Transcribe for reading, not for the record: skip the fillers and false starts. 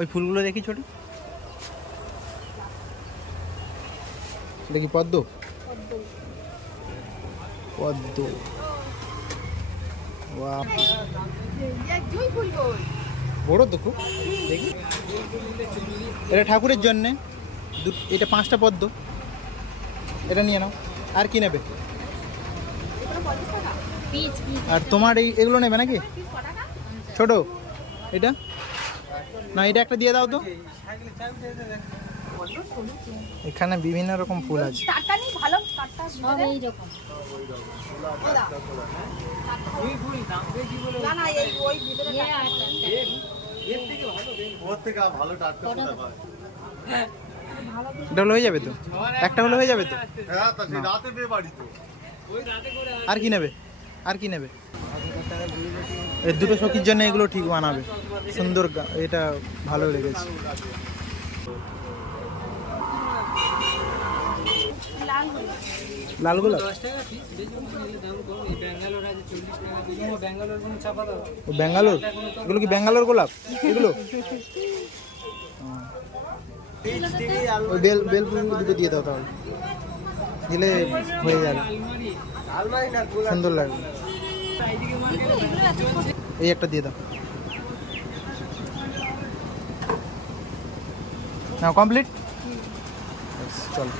ওই ফুলগুলো দেখি ছোট, দেখি পদ্ম পদ্ম বড় তো খুব, দেখি এটা ঠাকুরের জন্যে। এটা 5টা পদ্ম, এটা নিয়ে নাও। আর কি নেবে? আর তোমার এগুলো নেবে নাকি ছোট? এটা না, এটা একটা দিয়ে দাও তো। এখানে বিভিন্ন রকম ফুল আছে। এটা হলে হয়ে যাবে তো, একটা হলে হয়ে যাবে তো। আর কি নেবে? আর কি নেবে? এই দুটো সখীর জন্য এগুলো ঠিক বানাবে, সুন্দর। এটা ভালো লেগেছে। লাল গোলাপ, ব্যাঙ্গালোর। এগুলো কি ব্যাঙ্গালোর গোলাপ? এগুলো ওই বেল ফুলগুলো দুটো দিয়ে দাও, তাহলে দিলে হয়ে যাবে, সুন্দর লাগবে। এই একটা দিয়ে দাও। নাও কমপ্লিট, চলো।